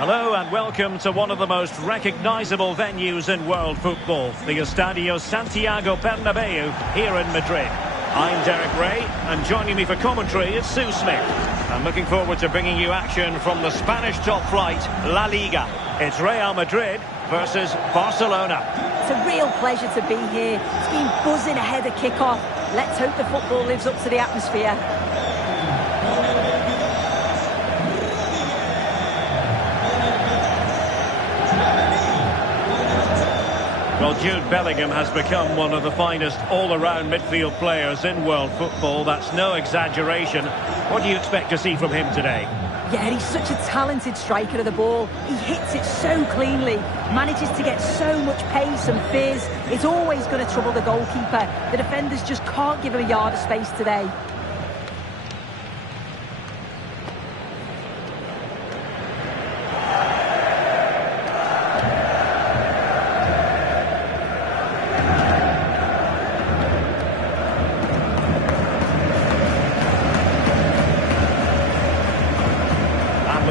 Hello and welcome to one of the most recognisable venues in world football, the Estadio Santiago Bernabeu here in Madrid. I'm Derek Ray, and joining me for commentary is Sue Smith. I'm looking forward to bringing you action from the Spanish top flight, La Liga. It's Real Madrid versus Barcelona. It's a real pleasure to be here. It's been buzzing ahead of kick-off. Let's hope the football lives up to the atmosphere. Well, Jude Bellingham has become one of the finest all-around midfield players in world football. That's no exaggeration. What do you expect to see from him today? Yeah, he's such a talented striker of the ball. He hits it so cleanly, manages to get so much pace and fizz. It's always going to trouble the goalkeeper. The defenders just can't give him a yard of space today.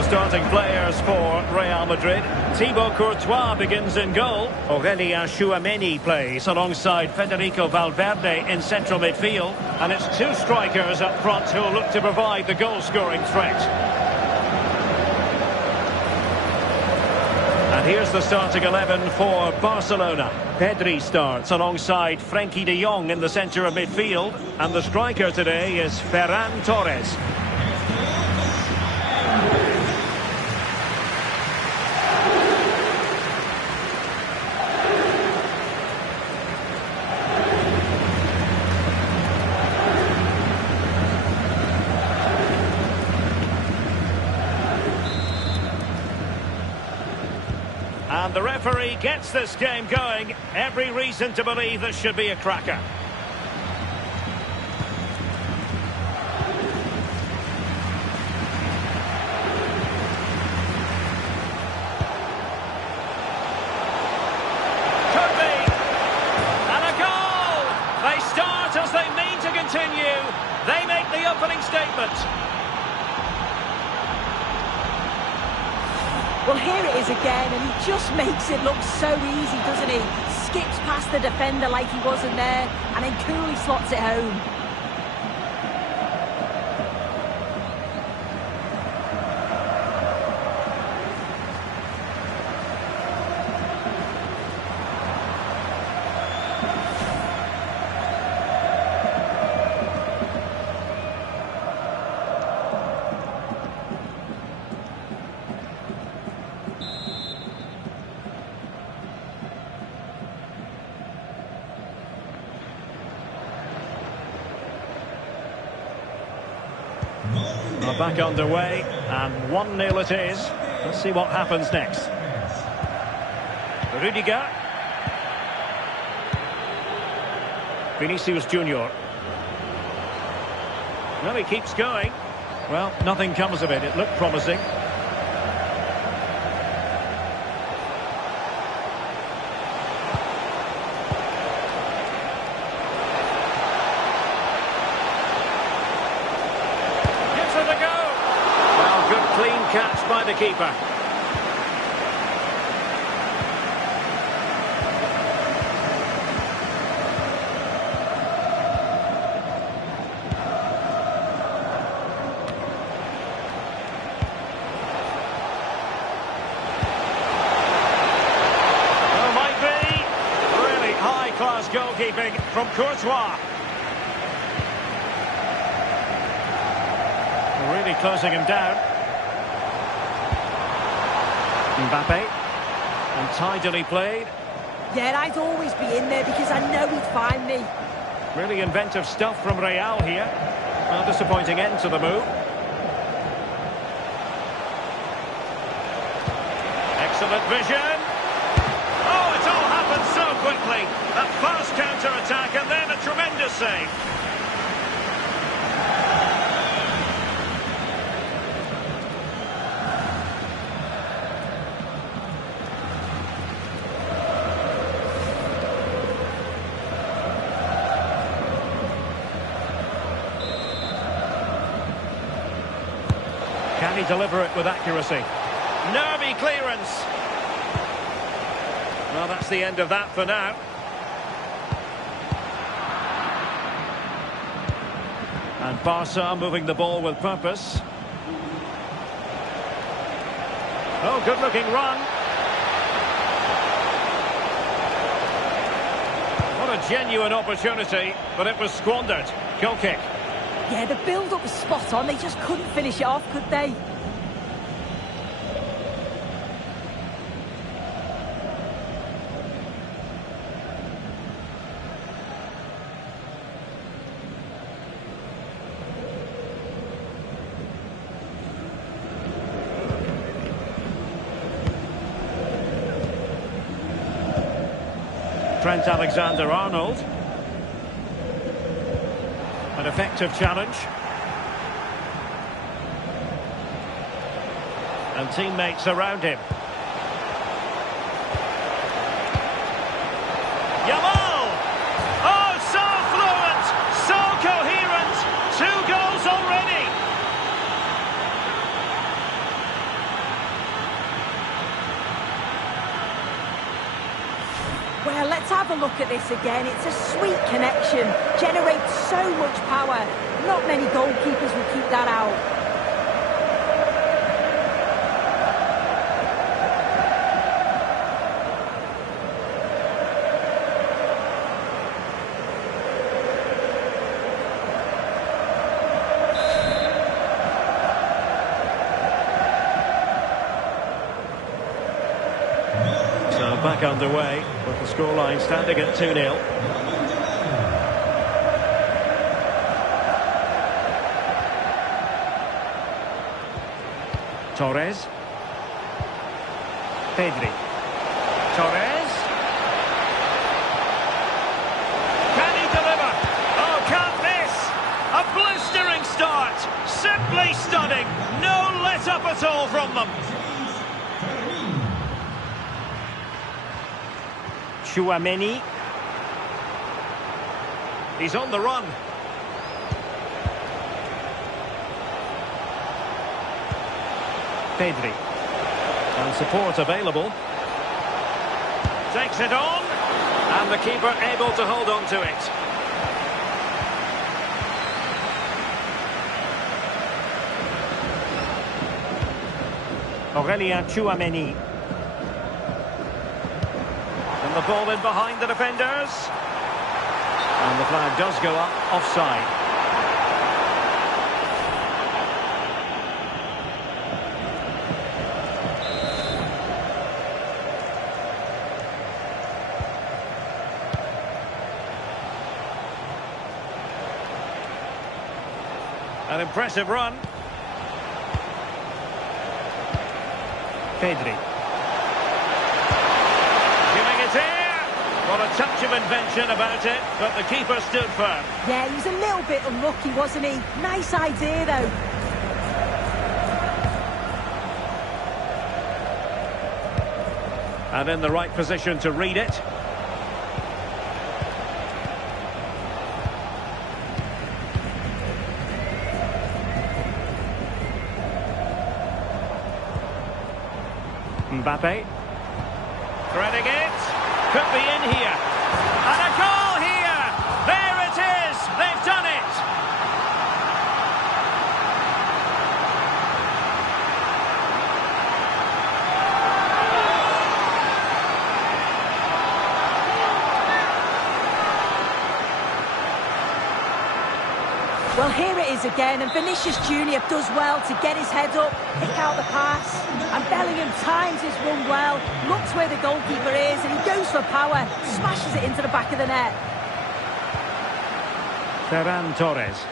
Starting players for Real Madrid. Thibaut Courtois begins in goal. Aurelien Tchouameni plays alongside Federico Valverde in central midfield. And it's two strikers up front who will look to provide the goal-scoring threat. And here's the starting 11 for Barcelona. Pedri starts alongside Frenkie de Jong in the centre of midfield. And the striker today is Ferran Torres. And the referee gets this game going. Every reason to believe this should be a cracker. Could be. And a goal! They start as they mean to continue. They make the opening statement. Well, here it is again, and he just makes it look so easy, doesn't he? Skips past the defender like he wasn't there, and then coolly slots it home. Well, back underway, and 1-0 it is. Let's see what happens next. Rudiger. Vinicius Junior. Well, he keeps going. Well, nothing comes of it. It looked promising. Clean catch by the keeper. Well, might be. Really high-class goalkeeping from Courtois. Really closing him down. Mbappe, and tidily played. Yeah, I'd always be in there because I know he'd find me. Really inventive stuff from Real here. Well, disappointing end to the move. Excellent vision. Oh, it all happened so quickly. A fast counter-attack and then a tremendous save. Can he deliver it with accuracy? Nervy clearance. Well, that's the end of that for now. And Barca moving the ball with purpose. Oh, good-looking run. What a genuine opportunity, but it was squandered. Goal kick. Yeah, the build-up was spot on. They just couldn't finish it off, could they? Trent Alexander-Arnold. An effective challenge. And teammates around him. Yamal! Oh, so fluent! So coherent! 2 goals already! Well, let's have a look at this again. It's a sweet connection. Generates so much power. Not many goalkeepers will keep that out. So back underway, with the scoreline standing at 2-0. Torres. Pedri. Torres. Can he deliver? Oh, can't miss! A blistering start! Simply stunning! No let-up at all from them! Tchouaméni. He's on the run. Pedri. And support available. Takes it on. And the keeper able to hold on to it. Aurélien Tchouaméni. And the ball in behind the defenders. And the flag does go up, offside. An impressive run. Pedri. Giving it here. What a touch of invention about it, but the keeper stood firm. Yeah, he was a little bit unlucky, wasn't he? Nice idea, though. And in the right position to read it. Mbappe. Threading it. Could be in here. And a goal here. There it is. They've done it. Well, here it is again, and Vinicius Junior does well to get his head up, pick out the pass, and Bellingham times his run well, looks where the goalkeeper is, and he goes for power, smashes it into the back of the net. Ferran Torres.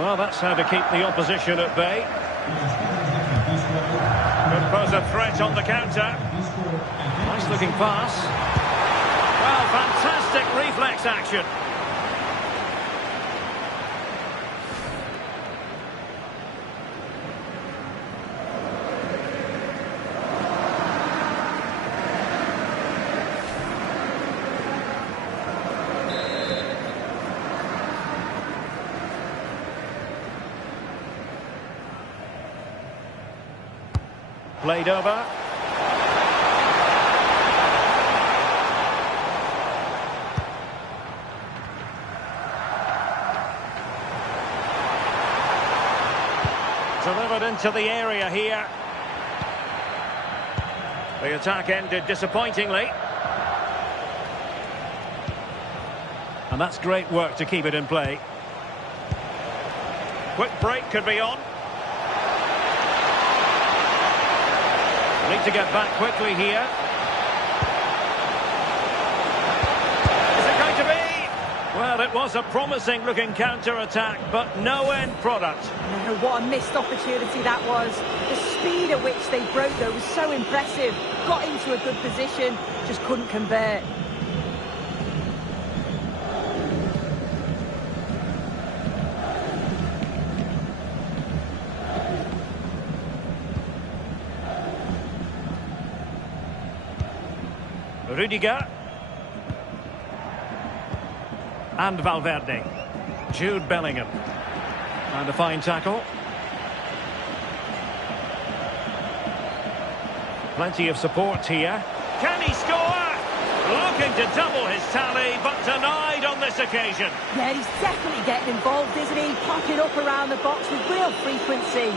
Well, that's how to keep the opposition at bay. Could pose a threat on the counter. Nice looking pass. Well, fantastic reflex action. Played over. Delivered into the area here. The attack ended disappointingly. And that's great work to keep it in play. Quick break could be on. Need to get back quickly here. Is it going to be? Well, it was a promising looking counter-attack, but no end product. No, what a missed opportunity that was. The speed at which they broke, though, was so impressive. Got into a good position, just couldn't convert. Rudiger. And Valverde. Jude Bellingham. And a fine tackle. Plenty of support here. Can he score? Looking to double his tally, but denied on this occasion. Yeah, he's definitely getting involved, isn't he? Popping up around the box with real frequency.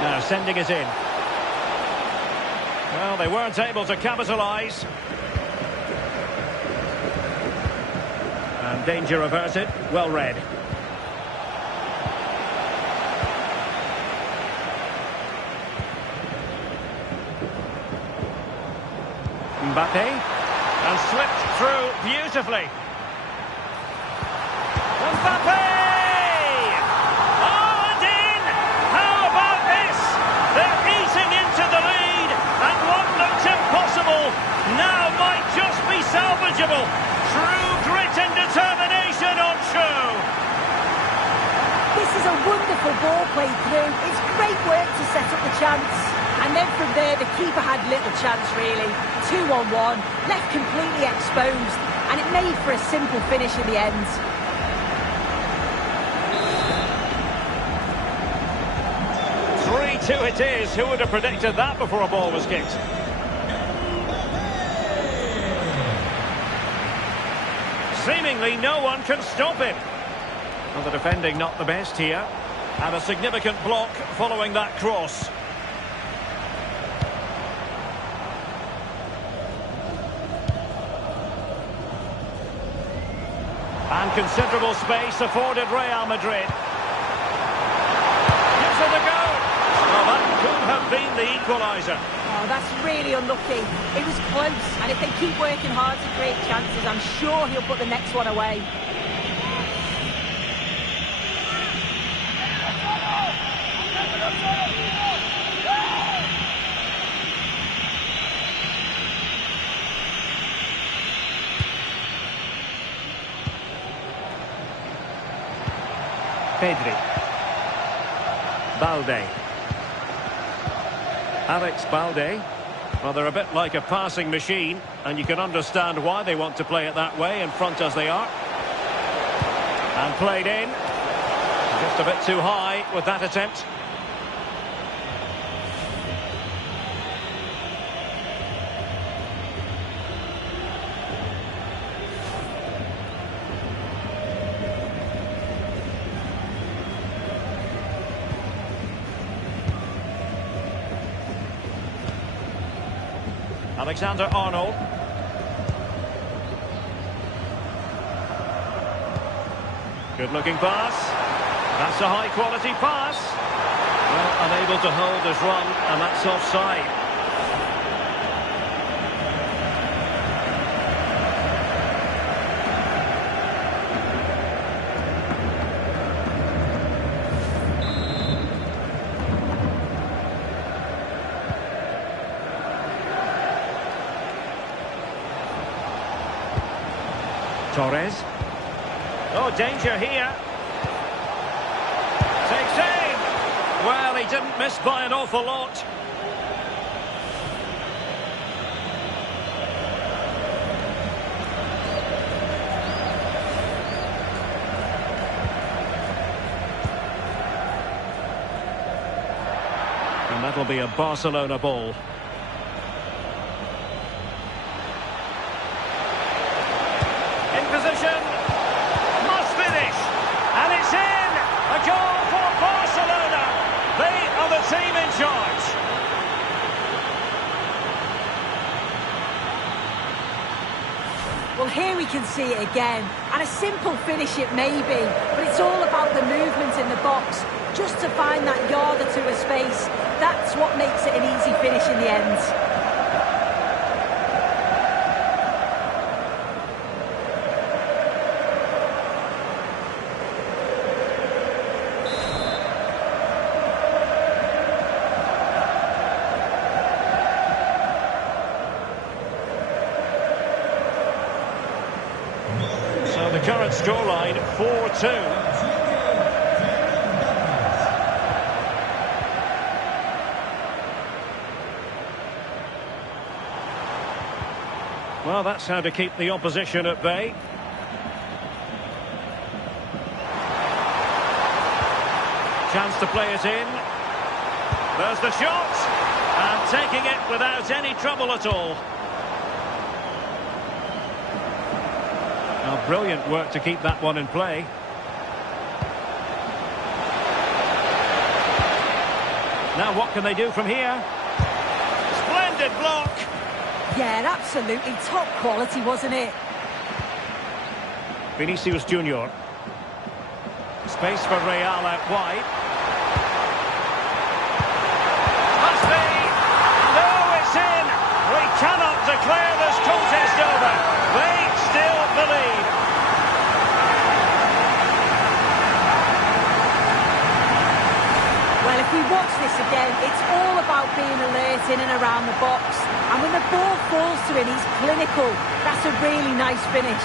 Now sending it in. Well, they weren't able to capitalise. And danger averted. Well read. Mbappe. And slipped through beautifully. Mbappe! Now might just be salvageable. True grit and determination on show. This is a wonderful ball played through. It's great work to set up the chance. And then from there, the keeper had little chance, really. 2-on-1, left completely exposed. And it made for a simple finish in the end. It is. Who would have predicted that before a ball was kicked? Seemingly no one can stop him. Well, the defending not the best here. And a significant block following that cross. And considerable space afforded Real Madrid. Gives it a go. Well, that could have been the equaliser. Oh, that's really unlucky. It was close, and if they keep working hard to create chances, I'm sure he'll put the next one away. Pedri. Balde. Alex Balde. Well, they're a bit like a passing machine, and you can understand why they want to play it that way, in front as they are. And played in. Just a bit too high with that attempt. Alexander-Arnold. Good-looking pass. That's a high-quality pass. Well, unable to hold his run, and that's offside. Torres. Oh, danger here. Well, he didn't miss by an awful lot. And that'll be a Barcelona ball. In position. Must finish. And it's in. A goal for Barcelona. They are the team in charge. Well, here we can see it again. And a simple finish it may be, but it's all about the movement in the box. Just to find that yard or two of space. That's what makes it an easy finish in the end. So the current scoreline, 4-2. Well, that's how to keep the opposition at bay. Chance to play it in. There's the shot. And taking it without any trouble at all. Now, brilliant work to keep that one in play. Now, what can they do from here? Splendid block. Yeah, absolutely top quality, wasn't it? Vinicius Junior. Space for Real out wide. Must be. No, it's in. We cannot declare this contest over. They still believe. Well, if we watch this again, it's all about being alert in and around the box. And when the ball falls to him, he's clinical. That's a really nice finish.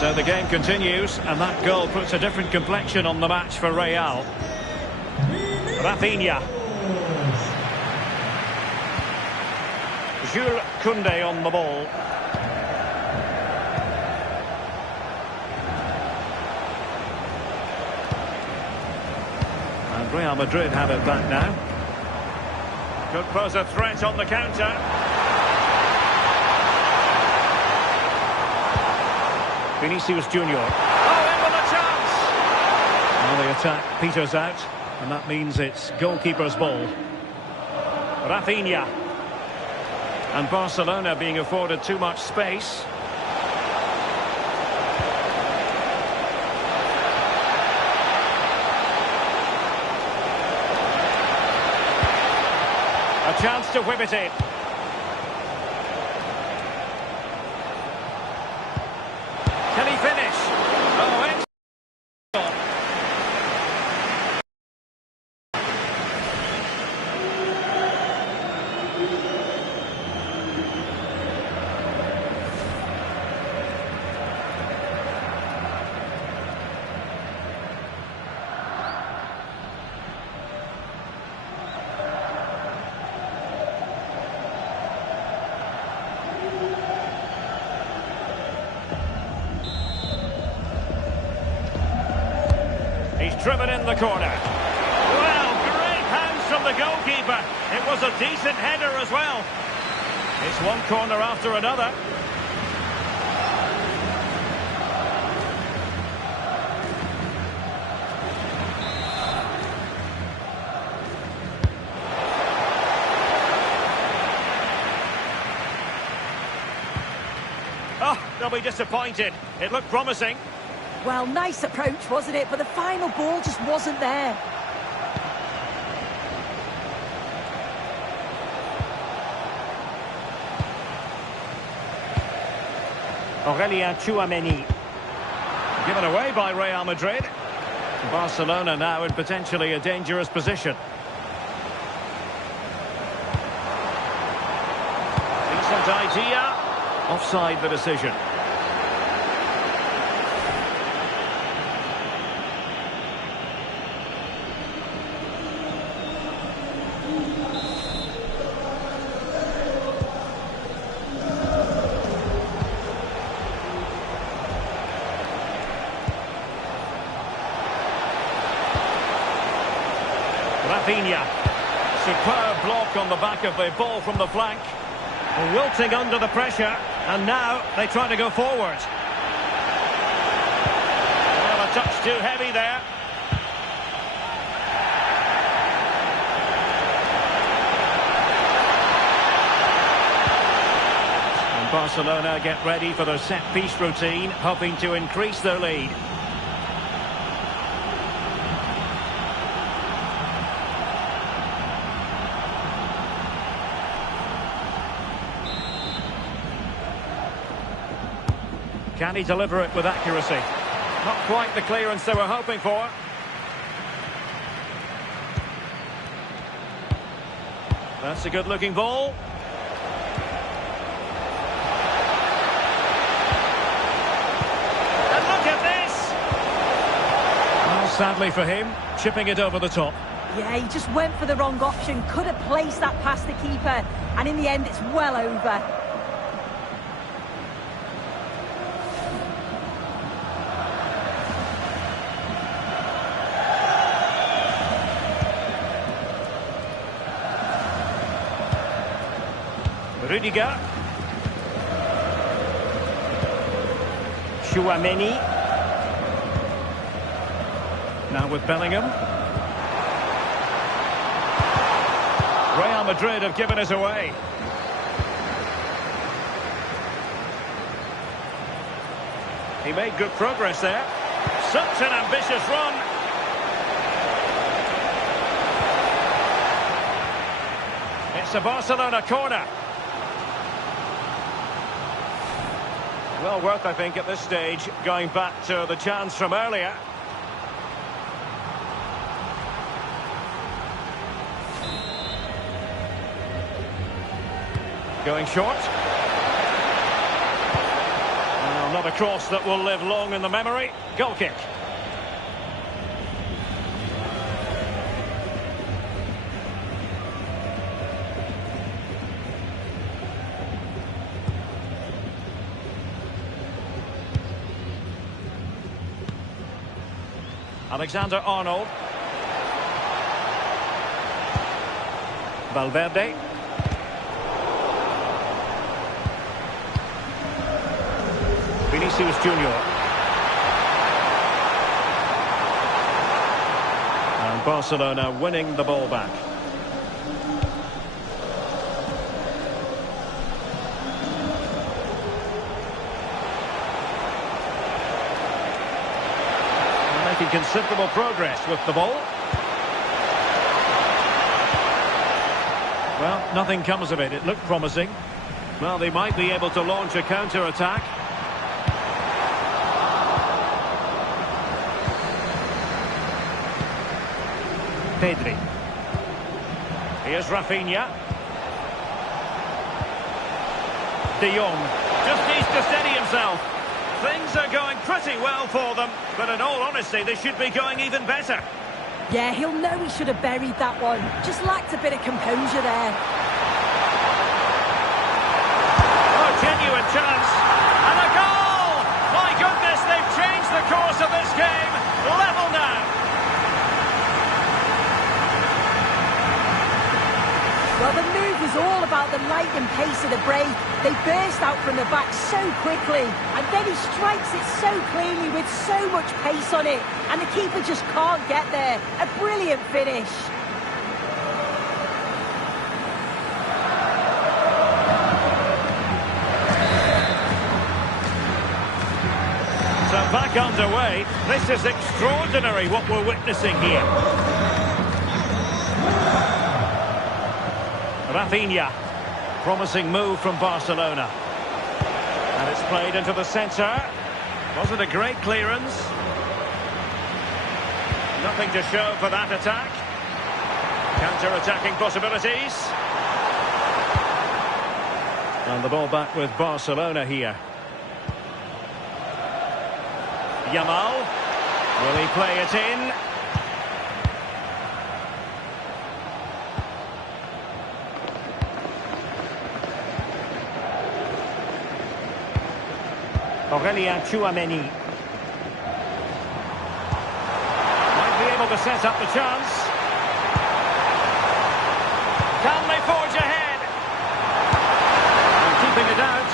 So the game continues, and that goal puts a different complexion on the match for Real. Rafinha. Jules Koundé on the ball. And Real Madrid have it back now. Could pose a threat on the counter. Vinicius Junior. Oh, in with a chance! Well, the attack peters out, and that means it's goalkeeper's ball. Rafinha. And Barcelona being afforded too much space. A chance to whip it in. Can he finish? Oh, it's... He's driven in the corner. Well, great hands from the goalkeeper. It was a decent header as well. It's one corner after another. Oh, they'll be disappointed. It looked promising. Well, nice approach, wasn't it? But the final ball just wasn't there. Aurelien Tchouameni. Given away by Real Madrid. Barcelona now in potentially a dangerous position. Good idea. Offside the decision. Rafinha. Superb block on the back of the ball from the flank. Wilting under the pressure, and now they try to go forward. Well, a touch too heavy there. And Barcelona get ready for their set-piece routine, hoping to increase their lead. Can he deliver it with accuracy? Not quite the clearance they were hoping for. That's a good-looking ball. And look at this! Well, sadly for him, chipping it over the top. Yeah, he just went for the wrong option. Could have placed that past the keeper. And in the end, it's well over. Rudiger. Chouameni. Now with Bellingham. Real Madrid have given it away. He made good progress there. Such an ambitious run. It's a Barcelona corner. Well worth, I think, at this stage, going back to the chance from earlier. Going short. Well, not a cross that will live long in the memory. Goal kick. Alexander-Arnold. Valverde. Vinicius Junior. And Barcelona winning the ball back. Making considerable progress with the ball. Well, nothing comes of it. It looked promising. Well, they might be able to launch a counter-attack. Pedri. Here's Rafinha. De Jong just needs to steady himself. Things are going pretty well for them, but in all honesty, they should be going even better. Yeah, he'll know he should have buried that one. Just lacked a bit of composure there. Oh, genuine chance. And a goal! My goodness, they've changed the course of this game. Level now. Well, the move was all about the lightning pace of the break. They burst out from the back so quickly, and then he strikes it so cleanly with so much pace on it, and the keeper just can't get there. A brilliant finish. So back underway. This is extraordinary what we're witnessing here. Rafinha. Promising move from Barcelona. And it's played into the centre. Wasn't a great clearance. Nothing to show for that attack. Counter-attacking possibilities. And the ball back with Barcelona here. Yamal. Will he play it in? Aurelien Tchouameni. Might be able to set up the chance. Can they forge ahead? And keeping it out.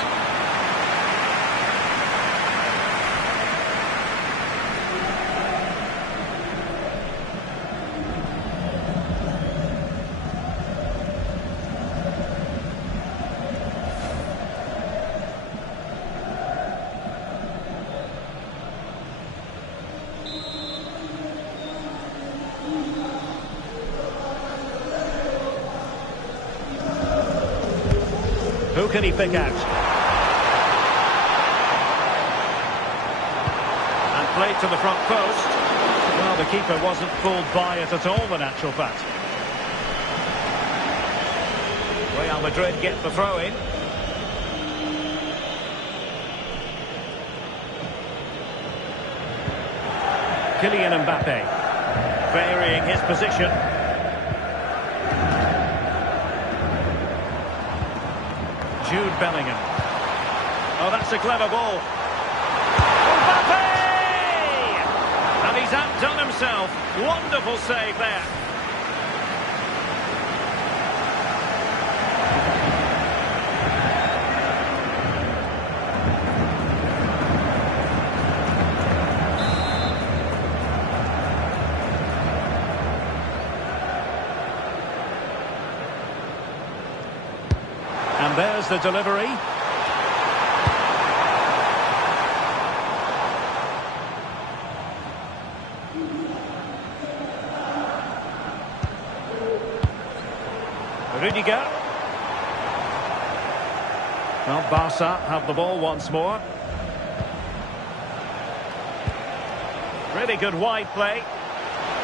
Who can he pick out? And played to the front post. Well, the keeper wasn't fooled by it at all, in actual fact. Real Madrid get the throw-in. Kylian Mbappe. Varying his position. Jude Bellingham. Oh, that's a clever ball. Mbappe! And he's outdone himself. Wonderful save there. And there's the delivery. Rudiger. Well, Barca have the ball once more. Really good wide play.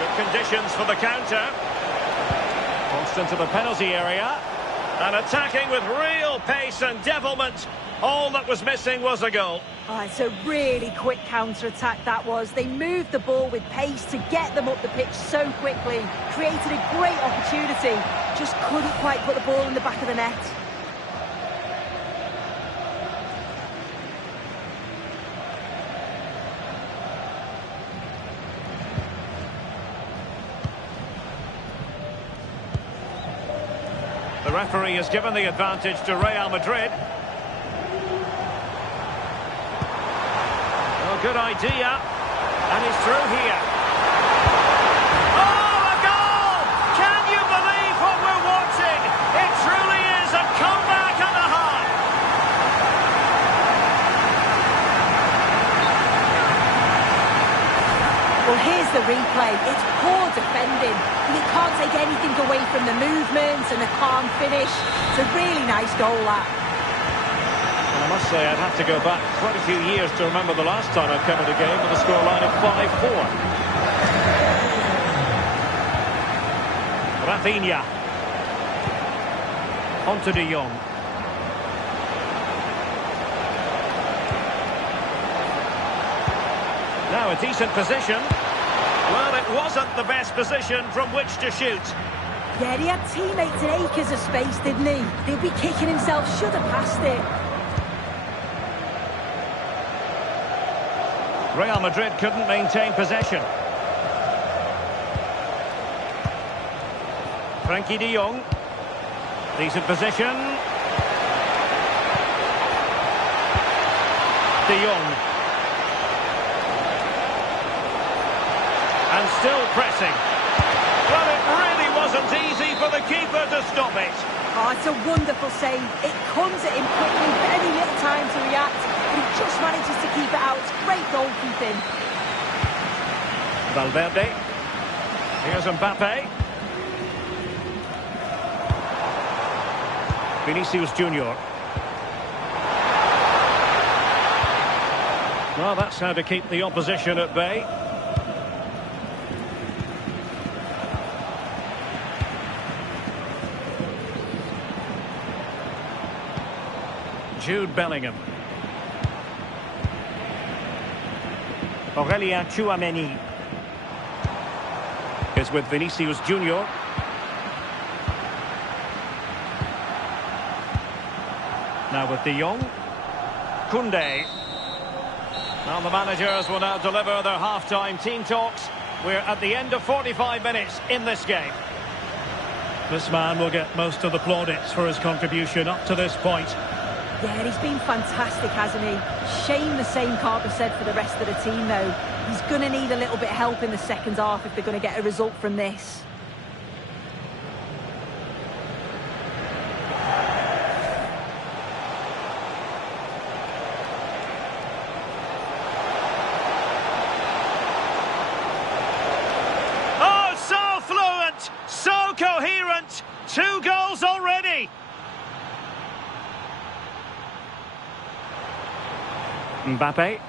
Good conditions for the counter. Crossed into the penalty area. And attacking with real pace and devilment. All that was missing was a goal. Oh, it's a really quick counter-attack that was. They moved the ball with pace to get them up the pitch so quickly. Created a great opportunity. Just couldn't quite put the ball in the back of the net. The referee has given the advantage to Real Madrid. Oh, good idea. And he's through here. Oh, a goal! Can you believe what we're watching? It truly is a comeback and a half. Well, here's the replay. It's poor defending. You can't take anything away from the movements and the calm finish. It's a really nice goal, that. And I must say, I'd have to go back quite a few years to remember the last time I covered a game with a scoreline of 5-4. Rafinha. On to De Jong. Now a decent position. Well, it wasn't the best position from which to shoot. Yeah, he had teammates in acres of space, didn't he? He'll be kicking himself, should have passed it. Real Madrid couldn't maintain possession. Frankie de Jong. Decent position. De Jong. And still pressing. Well, it really wasn't easy for the keeper to stop it. Oh, it's a wonderful save. It comes at him quickly, very little time to react, but he just manages to keep it out. It's great goalkeeping. Valverde. Here's Mbappe. Vinicius Junior. Well, that's how to keep the opposition at bay. Jude Bellingham. Aurelien Tchouameni is with Vinicius Junior. Now with De Jong. Koundé. Now the managers will now deliver their half-time team talks. We're at the end of 45 minutes in this game. This man will get most of the plaudits for his contribution up to this point. Yeah, he's been fantastic, hasn't he? Shame the same can't be said for the rest of the team, though. He's going to need a little bit of help in the second half if they're going to get a result from this. Oh, so fluent, so coherent. 2 goals already. Mbappe.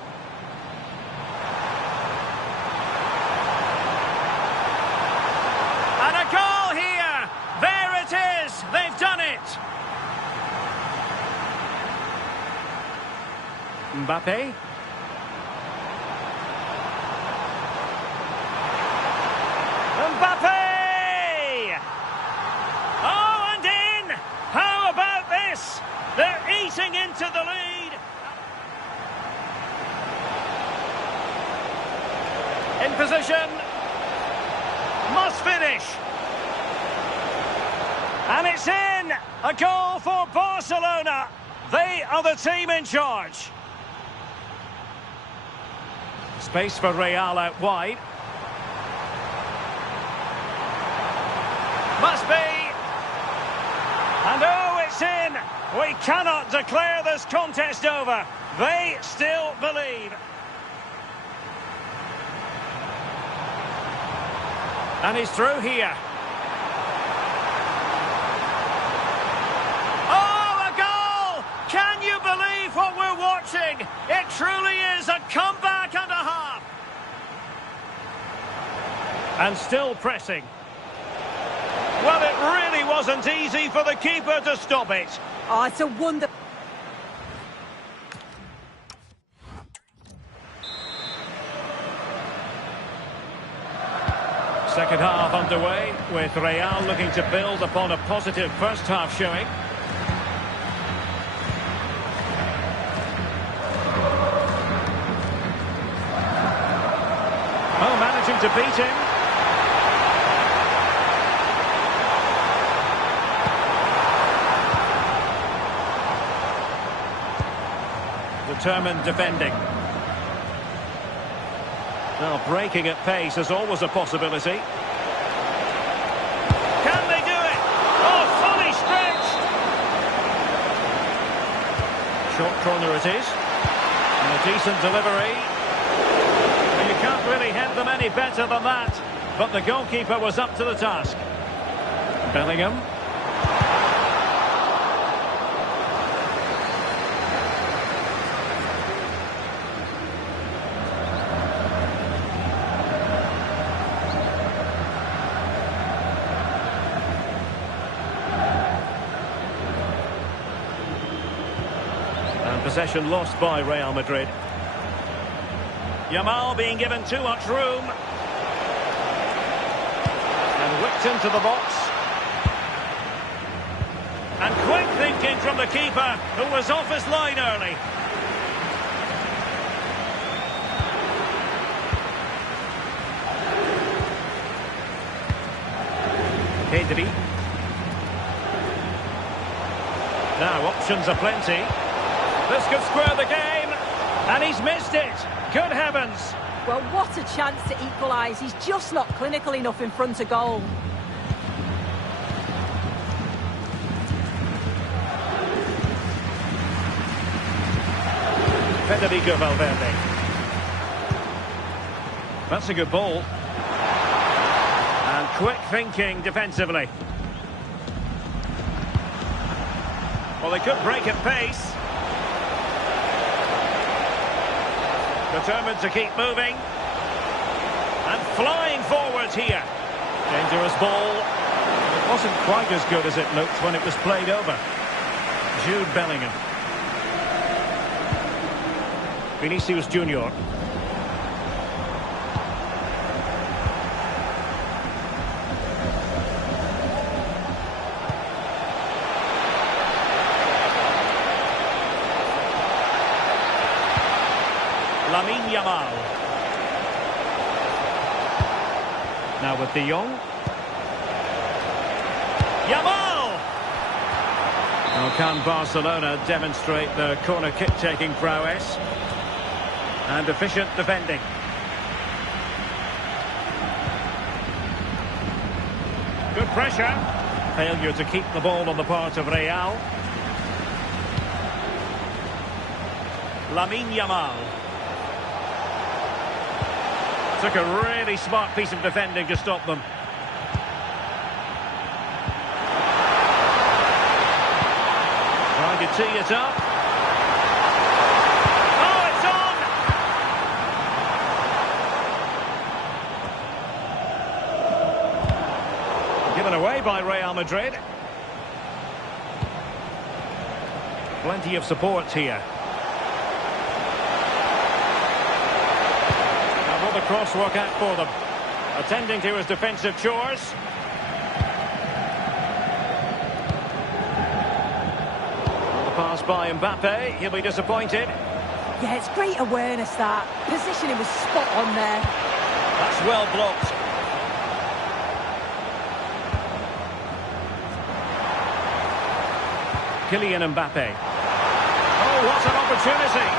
And a goal here. There it is. They've done it. Mbappe. Mbappe! Oh, and in! How about this? They're eating into the lead. In position. Must finish. And it's in. A goal for Barcelona. They are the team in charge. Space for Real out wide. Must be. And oh, it's in. We cannot declare this contest over. They still believe. And he's through here. Oh, a goal! Can you believe what we're watching? It truly is a comeback and a half. And still pressing. Well, it really wasn't easy for the keeper to stop it. Oh, it's a wonder. Second half underway, with Real looking to build upon a positive first half showing. Oh, managing to beat him. Determined defending. Well, breaking at pace is always a possibility. Can they do it? Oh, fully stretched! Short corner it is. And a decent delivery. And you can't really head them any better than that. But the goalkeeper was up to the task. Bellingham. Possession lost by Real Madrid. Yamal being given too much room. And whipped into the box. And quick thinking from the keeper, who was off his line early. Pedri. Now options are plenty. This could square the game, and he's missed it. Good heavens. Well, what a chance to equalise. He's just not clinical enough in front of goal. Federico Valverde. That's a good ball. And quick thinking defensively. Well, they could break at pace. Determined to keep moving. And flying forwards here. Dangerous ball. It wasn't quite as good as it looked when it was played over. Jude Bellingham. Vinicius Junior. Lamine Yamal. Now with De Jong. Yamal! Now can Barcelona demonstrate their corner kick-taking prowess and efficient defending? Good pressure. Failure to keep the ball on the part of Real. Lamine Yamal. Took a really smart piece of defending to stop them. Trying to tee it up. Oh, it's on! Given away by Real Madrid. Plenty of support here. The cross work out for them, attending to his defensive chores. The pass by Mbappe, he'll be disappointed. Yeah, it's great awareness that. Positioning was spot on there. That's well blocked. Kylian Mbappe. Oh, what an opportunity!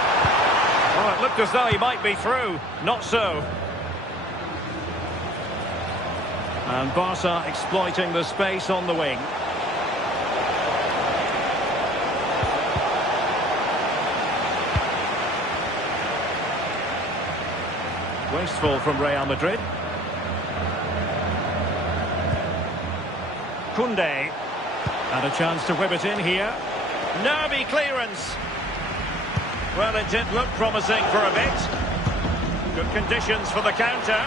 Oh, it looked as though he might be through. Not so. And Barca exploiting the space on the wing. Wasteful from Real Madrid. Koundé. And a chance to whip it in here. Nervy clearance. Well, it did look promising for a bit. Good conditions for the counter.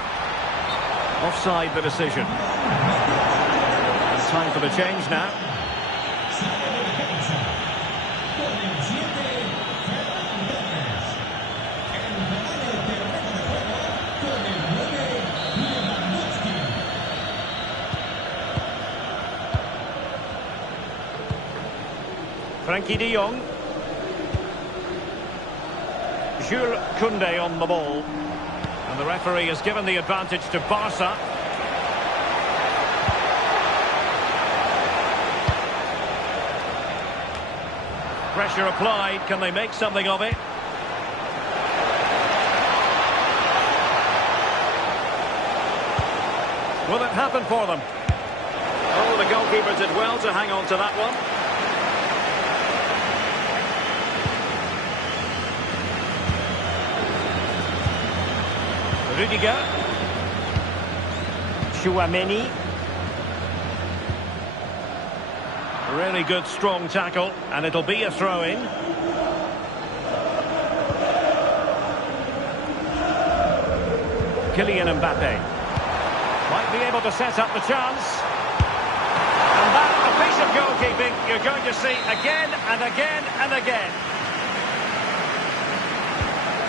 Offside the decision. And time for the change now. Frankie de Jong. Jules Koundé on the ball. And the referee has given the advantage to Barca. Pressure applied. Can they make something of it? Will it happen for them? Oh, the goalkeeper did well to hang on to that one. Rudiger. Chouameni. Really good strong tackle, and it'll be a throw-in. Kylian Mbappe. Might be able to set up the chance. And that, a piece of goalkeeping you're going to see again and again and again.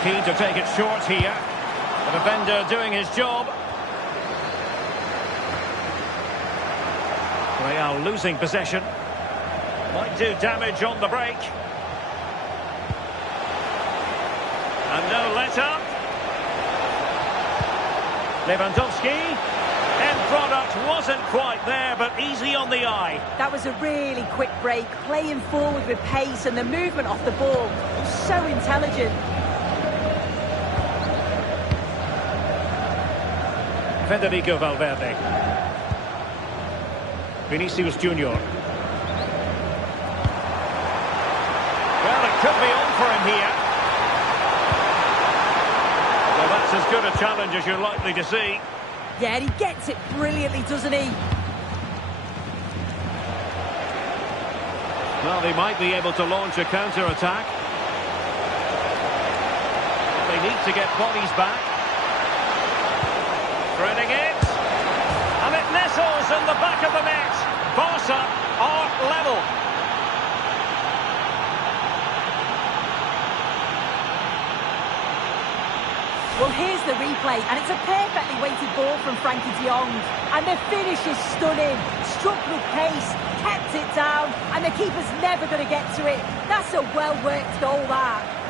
Keen to take it short here. The defender doing his job. Real losing possession. Might do damage on the break. And no let-up. Lewandowski. End product wasn't quite there, but easy on the eye. That was a really quick break, playing forward with pace, and the movement off the ball was so intelligent. Federico Valverde. Vinicius Junior. Well, it could be on for him here. Well, that's as good a challenge as you're likely to see. Yeah, and he gets it brilliantly, doesn't he? Well, they might be able to launch a counter-attack. They need to get bodies back. Threading it. And it nestles in the back of the net. Barca are level. here's the replay, and it's a perfectly weighted ball from Frankie de Jong. And the finish is stunning. Struck with pace, kept it down, and the keeper's never going to get to it. That's a well-worked goal, that.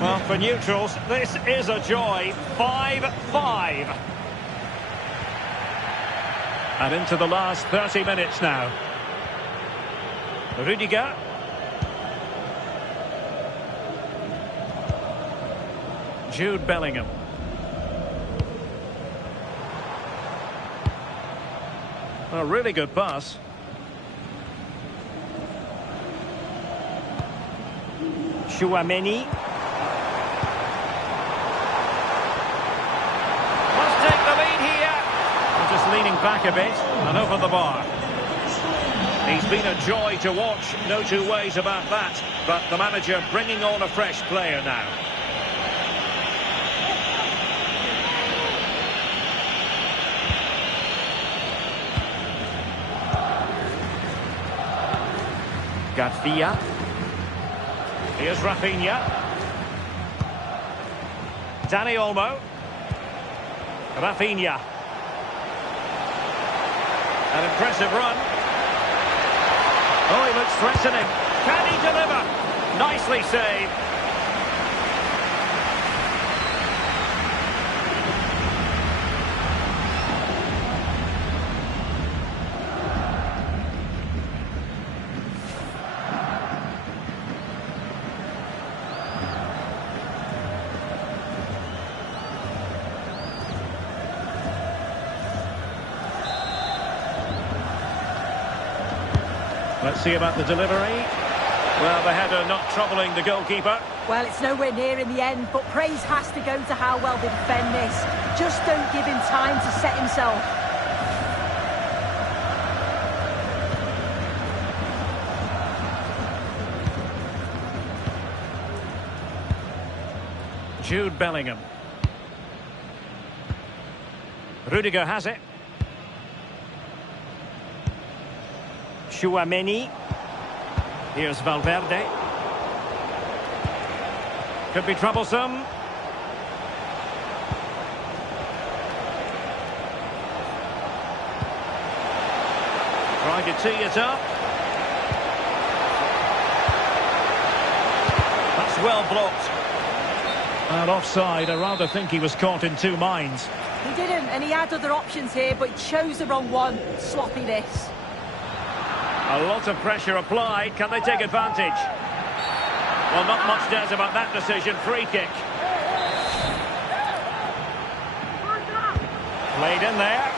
Well, for neutrals, this is a joy. 5-5. And into the last 30 minutes now. Rudiger. Jude Bellingham. A really good pass. Chouameni. Just leaning back a bit and over the bar. He's been a joy to watch, no two ways about that. But the manager bringing on a fresh player now. Garcia. Here's Rafinha. Dani Olmo. Rafinha. An impressive run. Oh, he looks threatening. Can he deliver? Nicely saved. Let's see about the delivery. Well, the header not troubling the goalkeeper. Well, it's nowhere near in the end, but praise has to go to how well they defend this. Just don't give him time to set himself. Jude Bellingham. Rudiger has it. Chouameni. Here's Valverde. Could be troublesome. Trying to tee it up. That's well blocked. And offside, I rather think he was caught in two minds. He didn't, and he had other options here, but he chose the wrong one. Sloppiness. A lot of pressure applied. Can they take advantage? Well, not much doubt about that decision. Free kick. Played in there.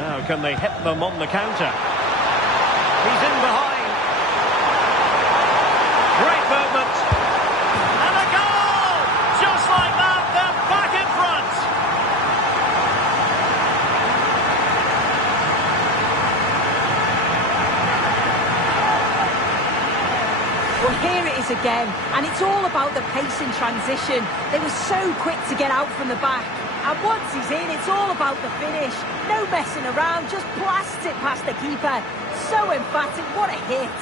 Now, can they hit them on the counter? He's in behind. Great movement. And a goal! Just like that, they're back in front. Well, here it is again, and it's all about the pace in transition. They were so quick to get out from the back. And once he's in, it's all about the finish. No messing around, just blasts it past the keeper. So emphatic, what a hit.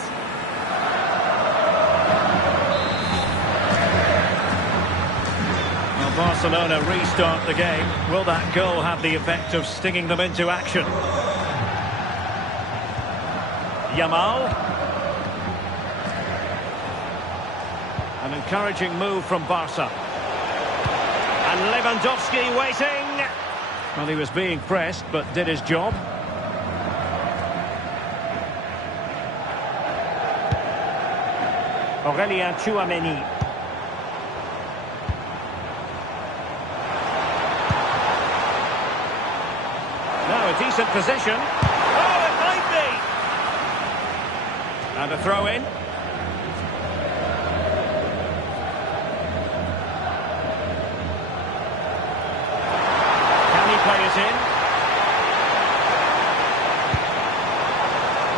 Well, Barcelona restart the game. Will that goal have the effect of stinging them into action? Yamal. An encouraging move from Barca. And Lewandowski waiting. Well, he was being pressed, but did his job. Aurelien Chouameni. Now a decent position. Oh, it might be. And a throw in. Play it in.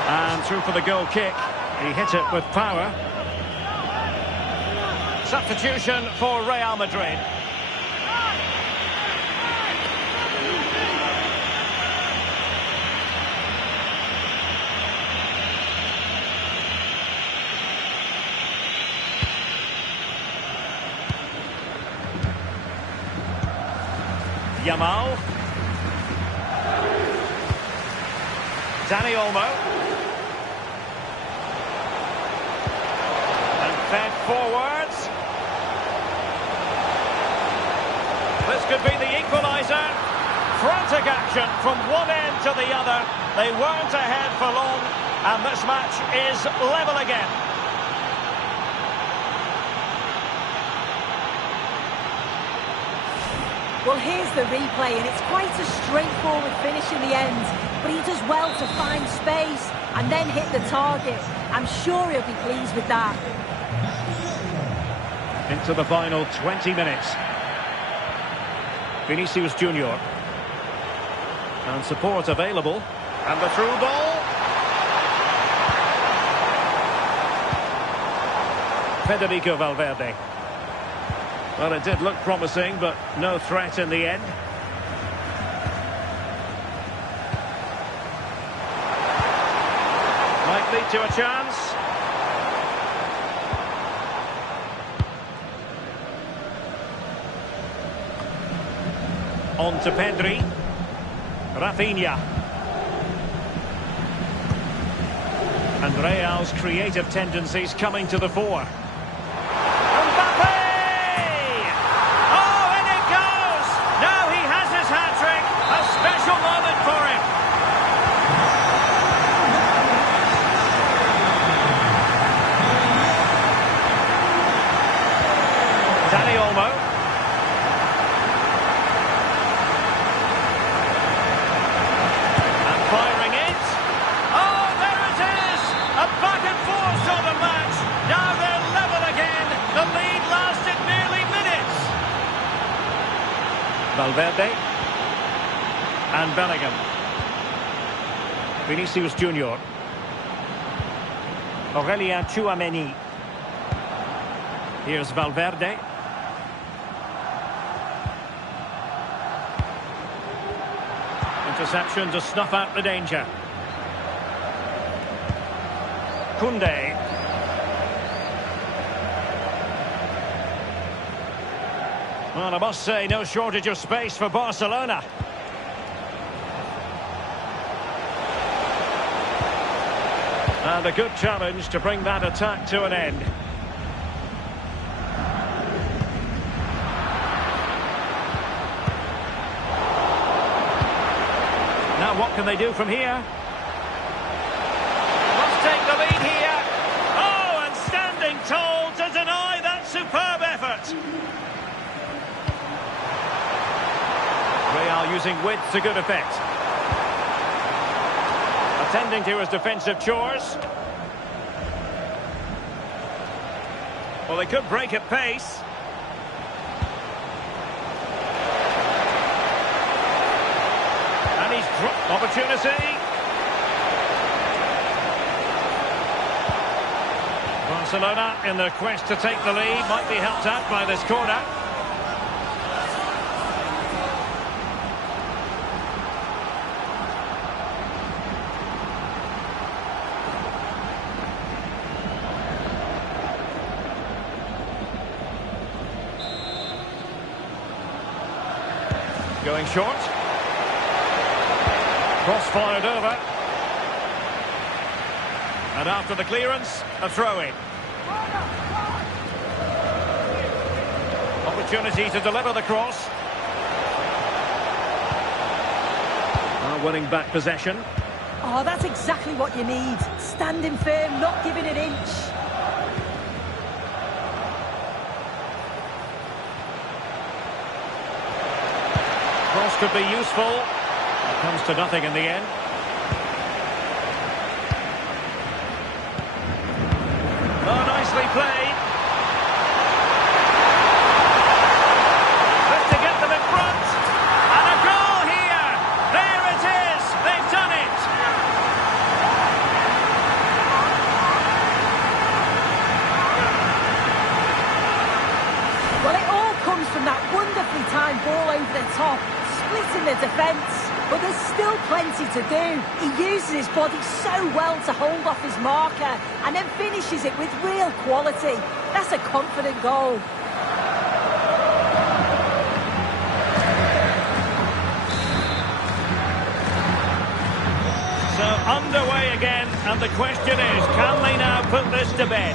And through for the goal kick. He hit it with power. Substitution for Real Madrid. Yamal. Dani Olmo. And fed forwards. This could be the equaliser. Frantic action from one end to the other. They weren't ahead for long, and this match is level again. Well, here's the replay, and it's quite a straightforward finish in the end. But he does well to find space and then hit the target. I'm sure he'll be pleased with that. Into the final 20 minutes. Vinicius Junior. And support available. And the through ball. Federico Valverde. Well, it did look promising, but no threat in the end. Might lead to a chance. On to Pedri. Rafinha. And Real's creative tendencies coming to the fore. Special moment for him. Dani Olmo. And firing it. Oh, there it is! A back and forth sort of match. Now they're level again. The lead lasted nearly minutes. Valverde. And Bellingham. Vinicius Junior. Aurelien Tchouameni. Here's Valverde. Interception to snuff out the danger. Koundé. Well, I must say, no shortage of space for Barcelona. And a good challenge to bring that attack to an end. Now what can they do from here? Must take the lead here. Oh, and standing tall to deny that superb effort. Real using width to good effect. Attending to his defensive chores. Well, they could break at pace. And he's dropped opportunity. Barcelona in their quest to take the lead might be helped out by this corner. Going short. Cross fired over. And after the clearance, a throw-in. Opportunity to deliver the cross. Winning back possession. Oh, that's exactly what you need. Standing firm, not giving an inch. Cross could be useful. It comes to nothing in the end. Oh, nicely played. Just to get them in front. And a goal here. There it is. They've done it. and that wonderfully timed ball over the top, splitting the defence. But there's still plenty to do. He uses his body so well to hold off his marker and then finishes it with real quality. That's a confident goal. So underway again, and the question is, can they now put this to bed?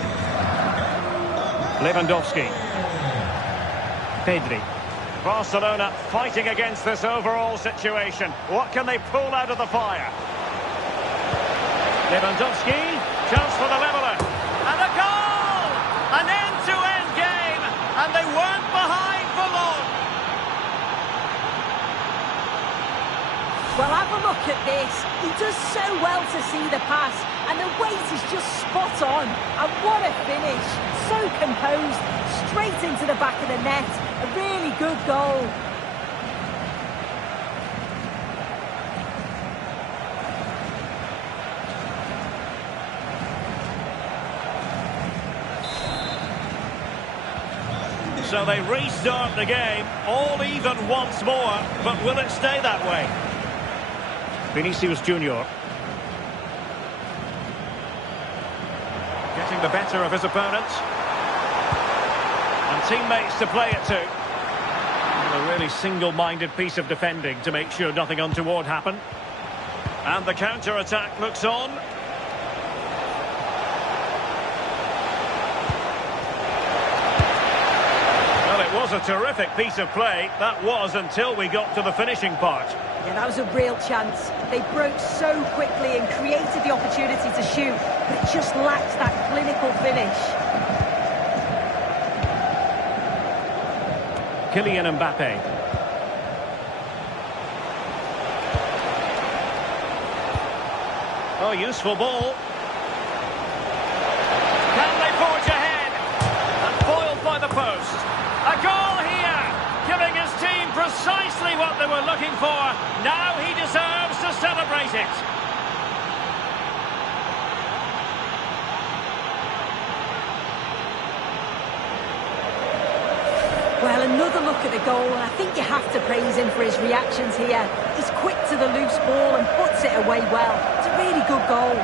Lewandowski. Pedri. Barcelona fighting against this overall situation. What can they pull out of the fire? Lewandowski, chance for the leveller. And a goal! An end-to-end game, and they weren't behind for long. Well, have a look at this. He does so well to see the pass, and the weight is just spot on. And what a finish. So composed, straight into the back of the net. A really good goal. So they restart the game, all even once more, but will it stay that way? Vinicius Junior. Getting the better of his opponent. And teammates to play it to. And a really single-minded piece of defending to make sure nothing untoward happened. And the counter-attack looks on. Well, it was a terrific piece of play. That was until we got to the finishing part. Yeah, that was a real chance. They broke so quickly and created the opportunity to shoot, but it just lacked that clinical finish. Kylian Mbappe. Oh, useful ball. Can they forge ahead? And foiled by the post. A goal here, giving his team precisely what they were looking for. Now he deserves to celebrate it. Well, another look at the goal, and I think you have to praise him for his reactions here. He's quick to the loose ball and puts it away well. It's a really good goal.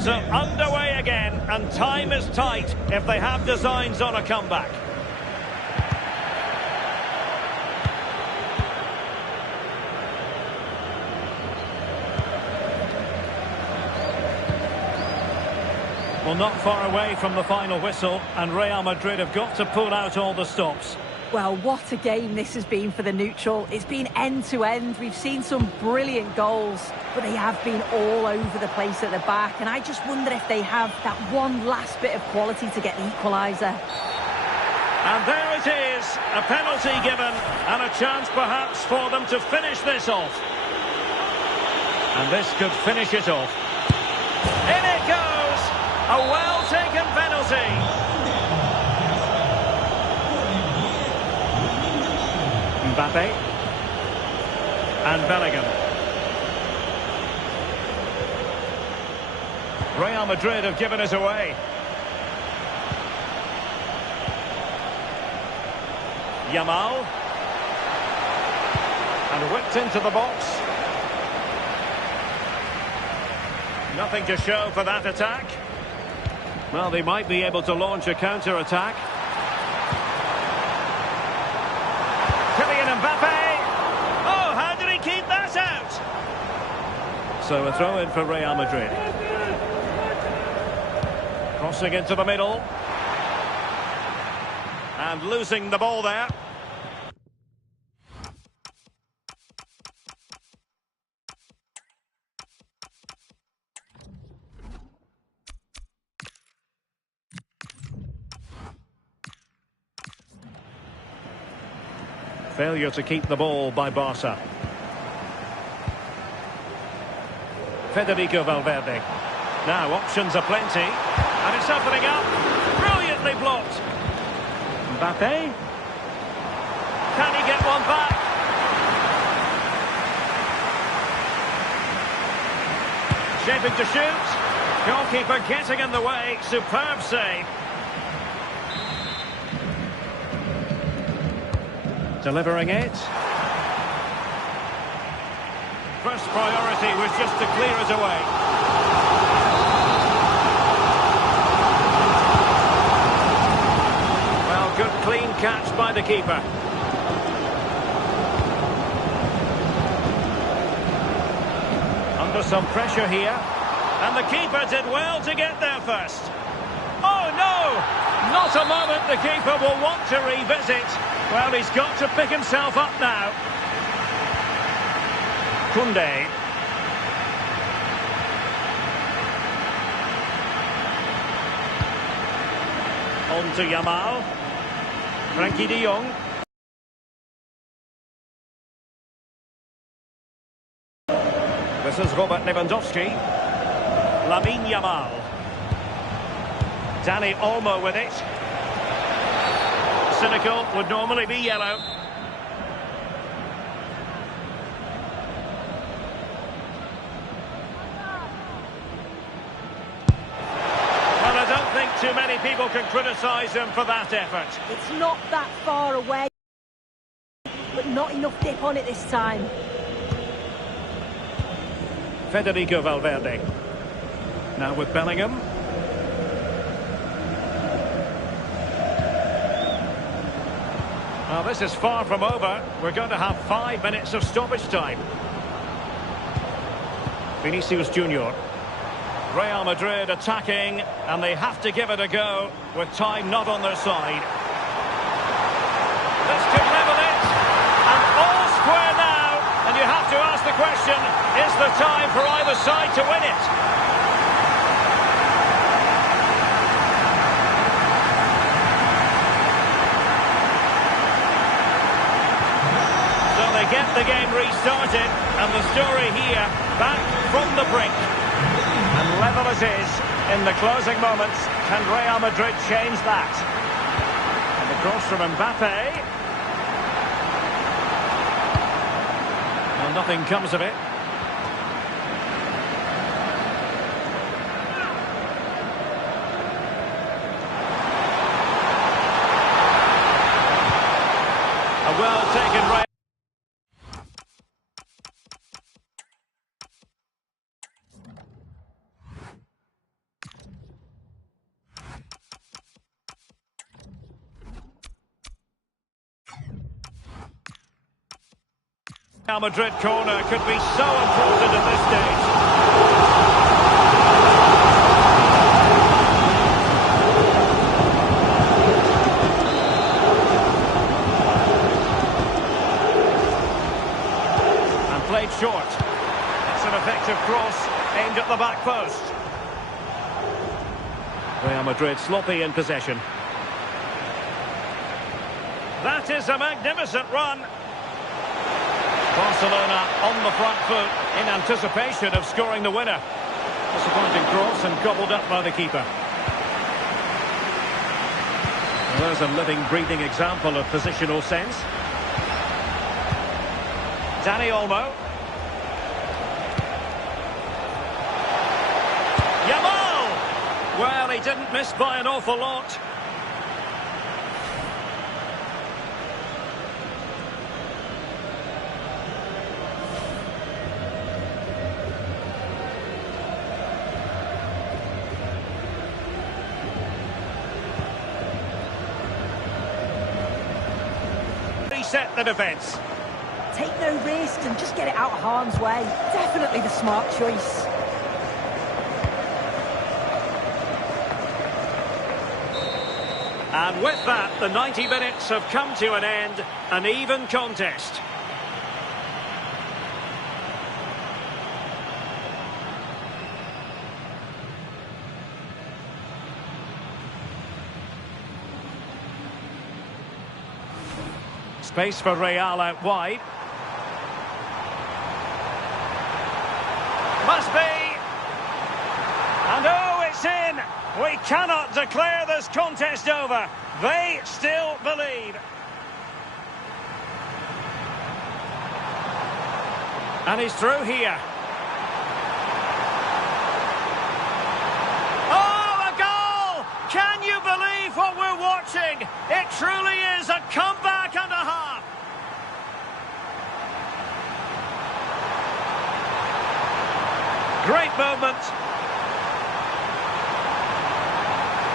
So underway again, and time is tight if they have designs on a comeback. Well, not far away from the final whistle, and Real Madrid have got to pull out all the stops. Well, what a game this has been for the neutral. It's been end-to-end. We've seen some brilliant goals, but they have been all over the place at the back. And I just wonder if they have that one last bit of quality to get the equaliser. And there it is, a penalty given, and a chance perhaps for them to finish this off. And this could finish it off. In it goes! A well-taken penalty. Mbappe and Bellingham. Real Madrid have given it away. Yamal. And whipped into the box. Nothing to show for that attack. Well, they might be able to launch a counter-attack. Kylian Mbappe! Oh, how did he keep that out? So a throw in for Real Madrid. Crossing into the middle. And losing the ball there. Failure to keep the ball by Barca. Federico Valverde. Now options are plenty. And it's opening up. Brilliantly blocked. Mbappe. Can he get one back? Shaping to shoot. Goalkeeper getting in the way. Superb save. Delivering it. First priority was just to clear it away. Well, good clean catch by the keeper. Under some pressure here. And the keeper did well to get there first. Oh, no! Not a moment the keeper will want to revisit. Well, he's got to pick himself up now. Koundé. On to Yamal. Frankie de Jong. This is Robert Lewandowski. Lamine Yamal. Dani Olmo with it. Cynical, would normally be yellow. Well, I don't think too many people can criticise him for that effort. It's not that far away, but not enough dip on it this time. Federico Valverde. Now with Bellingham. Well, this is far from over. We're going to have 5 minutes of stoppage time. Vinicius Junior. Real Madrid attacking, and they have to give it a go with time not on their side. This could level it, and all square now. And you have to ask the question, is there time for either side to win it? They get the game restarted, and the story here, back from the brink. And level it is in the closing moments. Can Real Madrid change that? And the cross from Mbappe. Well, nothing comes of it. A well-taken Real. Real Madrid corner could be so important at this stage. And played short. It's an effective cross aimed at the back post. Real Madrid sloppy in possession. That is a magnificent run. Barcelona on the front foot in anticipation of scoring the winner. Disappointing cross and gobbled up by the keeper. Well, there's a living, breathing example of positional sense. Dani Olmo. Yamal! Well, he didn't miss by an awful lot. Reset the defence. Take no risk and just get it out of harm's way. Definitely the smart choice. And with that, the 90 minutes have come to an end. An even contest. Space for Real out wide. Must be. And oh, it's in. We cannot declare this contest over. They still believe. And he's through here. Oh, a goal! Can you believe what we're watching? It truly is a comeback and a half. Great movement.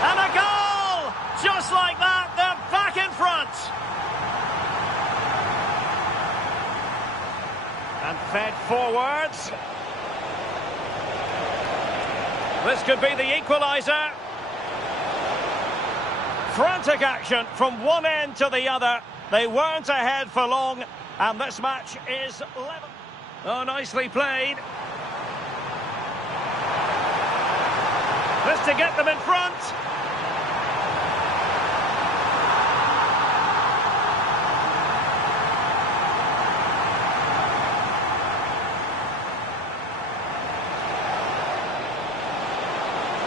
And a goal! Just like that, they're back in front. And fed forwards. This could be the equaliser. Frantic action from one end to the other. They weren't ahead for long, and this match is level. Oh, nicely played. This to get them in front.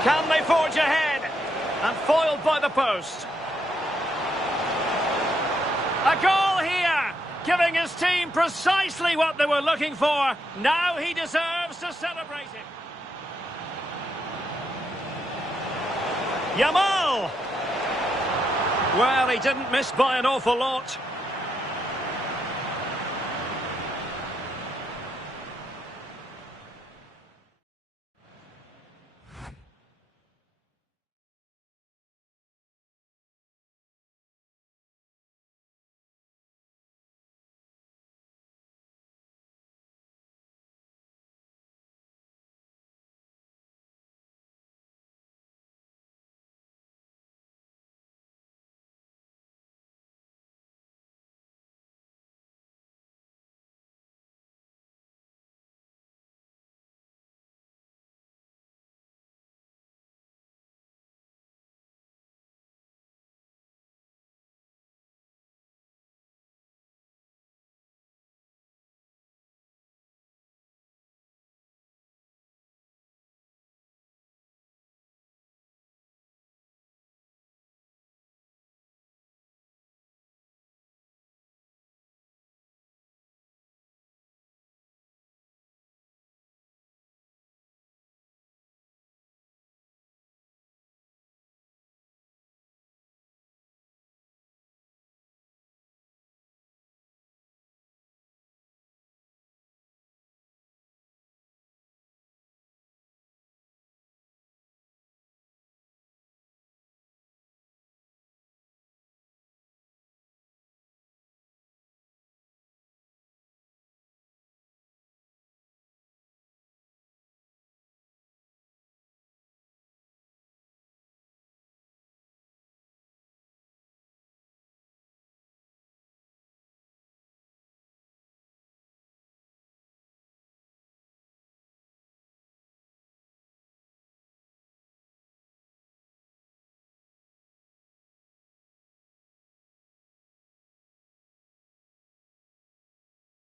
Can they forge ahead? And foiled by the post. A goal here, giving his team precisely what they were looking for. Now he deserves to celebrate it. Yamal! Well, he didn't miss by an awful lot.